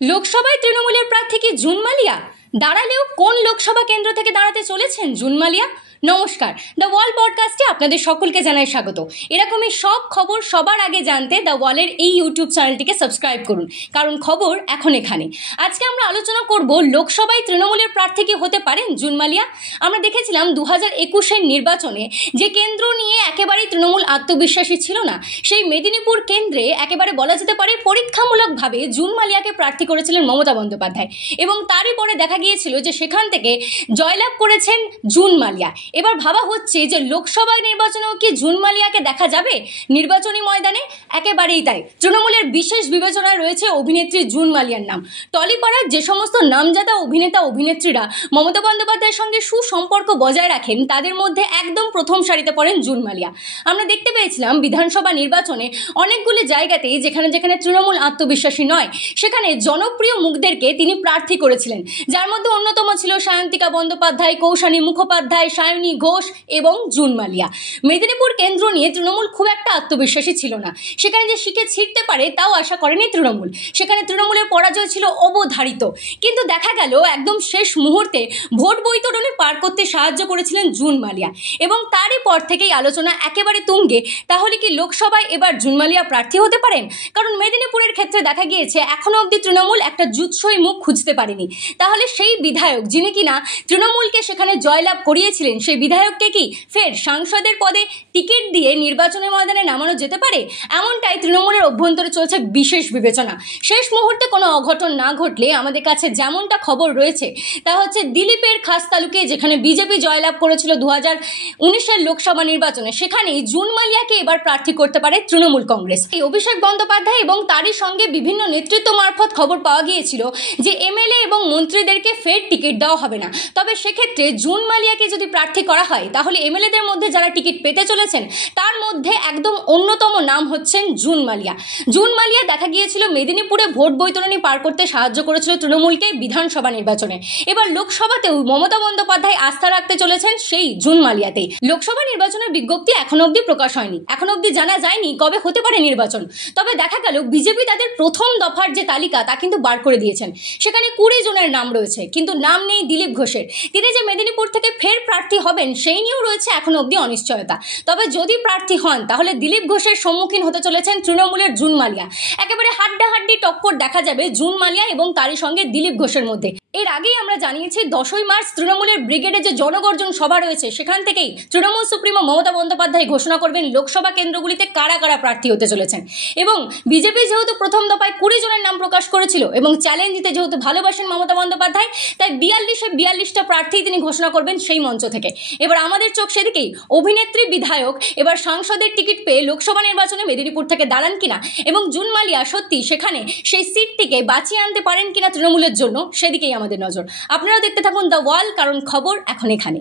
লোকসভায় তৃণমূলের প্রার্থী কি জুন মালিয়া? দাঁড়ালেও কোন লোকসভা কেন্দ্র থেকে দাঁড়াতে চলেছেন জুন মালিয়া? নমস্কার, দ্য ওয়াল পডকাস্টে আপনাদের সকলকে জানাই স্বাগত। এরকমই সব খবর সবার আগে জানতে দ্য ওয়ালের এই ইউটিউব চ্যানেলটিকে সাবস্ক্রাইব করুন, কারণ খবর এখন এখানে। আজকে আমরা আলোচনা করব লোকসভায় তৃণমূলের প্রার্থী কি হতে পারেন জুন মালিয়া। আমরা দেখেছিলাম 2021-এর নির্বাচনে যে কেন্দ্র নিয়ে একেবারেই তৃণমূল আত্মবিশ্বাসী ছিল না, সেই মেদিনীপুর কেন্দ্রে একেবারে বলা যেতে পারে পরীক্ষামূলকভাবে জুন মালিয়াকে প্রার্থী করেছিলেন মমতা বন্দ্যোপাধ্যায়, এবং তারই পরে দেখা গিয়েছিল যে সেখান থেকে জয়লাভ করেছেন জুন মালিয়া। এবার ভাবা হচ্ছে যে লোকসভা নির্বাচনেও কি জুন মালিয়াকে দেখা যাবে নির্বাচনী ময়দানে? একেবারেই তাই। তৃণমূলের বিশেষ বিবেচনায় রয়েছে অভিনেত্রী জুন মালিয়ার নাম। টলিপাড়ার যে সমস্ত নামজাদা অভিনেতা অভিনেত্রীরা মমতা বন্দ্যোপাধ্যায়ের সঙ্গে সুসম্পর্ক বজায় রাখেন, তাদের মধ্যে একদম প্রথম সারিতে পড়েন জুন মালিয়া। আমরা দেখতে পেয়েছিলাম বিধানসভা নির্বাচনে অনেকগুলি জায়গাতেই যেখানে যেখানে তৃণমূল আত্মবিশ্বাসী নয়, সেখানে জনপ্রিয় মুখদেরকে তিনি প্রার্থী করেছিলেন, যার মধ্যে অন্যতম ছিল সায়ন্তিকা বন্দ্যোপাধ্যায়, কৌশানী মুখোপাধ্যায়, সায়নী ঘোষ এবং জুন মালিয়া। মেদিনীপুর কেন্দ্র নিয়ে তৃণমূল খুব একটা আত্মবিশ্বাসী ছিল না। সেখানে যে শিখে ছিটতে পারে তাও আশা করেনি তৃণমূল। সেখানে তৃণমূলের পরাজয় ছিল অবধারিত, কিন্তু দেখা গেল একদম শেষ মুহূর্তে ভোট বৈতরণে পার করতে সাহায্য করেছিলেন জুন মালিয়া, এবং তারই পর থেকেই আলোচনা একেবারে তুঙ্গে। তাহলে কি লোকসভায় এবার জুন মালিয়া প্রার্থী হতে পারেন? কারণ মেদিনীপুরের ক্ষেত্রে দেখা গিয়েছে এখনো অবধি তৃণমূল একটা জুৎসই মুখ খুঁজতে পারেনি। তাহলে সেই বিধায়ক যিনি কিনা তৃণমূলকে সেখানে জয়লাভ করিয়েছিলেন, সেই বিধায়ককে কি ফের সাংসদের পদে টিকিট দিয়ে নির্বাচনের ময়দানে নামানো যেতে পারে? এমনটাই তৃণমূলের অভ্যন্তরে চলছে বিশেষ বিবেচনা। শেষ মুহূর্তে কোনো অঘটন না ঘটলে আমাদের কাছে যেমনটা খবর রয়েছে তা হচ্ছে দিলীপের খাস তালুকে যেখানে বিজেপি জয়লাভ করেছিল 2019-এর লোকসভা নির্বাচনে, সেখানেই জুন মালিয়াকে এবার প্রার্থী করতে পারে তৃণমূল কংগ্রেস। এই অভিষেক বন্দ্যোপাধ্যায় এবং তারই সঙ্গে বিভিন্ন নেতৃত্ব মারফত খবর পাওয়া গিয়েছিল যে এমএলএ এবং মন্ত্রীদেরকে ফের টিকিট দেওয়া হবে না। তবে সেক্ষেত্রে জুন মালিয়াকে যদি প্রার্থী করা হয়, তাহলে এমএলএদের মধ্যে যারা টিকিট পেতে চলেছেন তার মধ্যে একদম অন্যতম নাম হচ্ছেন জুন মালিয়া। জুন মালিয়া দেখা গিয়েছিল মেদিনীপুরে ভোট বৈতরণী পার করতে সাহায্য করেছিল তৃণমূলকে বিধানসভা নির্বাচনে। এবার লোকসভাতেও মমতা বন্দ্যোপাধ্যায় আস্থা রাখতে চলেছেন সেই জুন মালিয়াতেই। লোকসভা নির্বাচনের বিজ্ঞপ্তি এখনো অবধি প্রকাশ হয়নি, এখনো অবধি জানা যায়নি কবে হতে পারে নির্বাচন। তবে দেখা গেল বিজেপি তাদের প্রথম দফার যে তালিকা তা কিন্তু বার করে দিয়েছেন। সেখানে 20 জনের নাম রয়েছে, কিন্তু নাম নেই দিলীপ ঘোষের। তিনি যে মেদিনীপুর থেকে ফের প্রার্থী হবেন সেই নিয়েও রয়েছে এখনো অবধি অনিশ্চয়তা। তবে যদি প্রার্থী হন, তাহলে দিলীপ ঘোষের সম্মুখীন হতে চলেছেন তৃণমূলের জুন মালিয়া। একেবারে হাড্ডাহাড্ডি টক্কর দেখা যাবে জুন মালিয়া এবং তারই সঙ্গে দিলীপ ঘোষের মধ্যে। এর আগেই আমরা জানিয়েছি 10ই মার্চ তৃণমূলের ব্রিগেডে যে জনগর্জন সভা রয়েছে, সেখান থেকেই তৃণমূল সুপ্রিমো মমতা বন্দ্যোপাধ্যায় ঘোষণা করবেন লোকসভা কেন্দ্রগুলিতে কারা কারা প্রার্থী হতে চলেছেন। এবং বিজেপি যেহেতু প্রথম দফায় 20 জনের নাম প্রকাশ করেছিল এবং চ্যালেঞ্জ দিতে যেহেতু ভালোবাসেন মমতা বন্দ্যোপাধ্যায়, তাই 42টা প্রার্থী তিনি ঘোষণা করবেন সেই মঞ্চ থেকে। এবার আমাদের চোখ সেদিকেই। অভিনেত্রী বিধায়ক এবার সাংসদের টিকিট পেয়ে লোকসভা নির্বাচনে মেদিনীপুর থেকে দাঁড়ান কিনা, এবং জুন মালিয়া সত্যি সেখানে সেই সিটটিকে বাঁচিয়ে আনতে পারেন কিনা তৃণমূলের জন্য, সেদিকেই আমাদের নজর। আপনারাও দেখতে থাকুন দ্য ওয়াল, কারণ খবর এখন এখানে।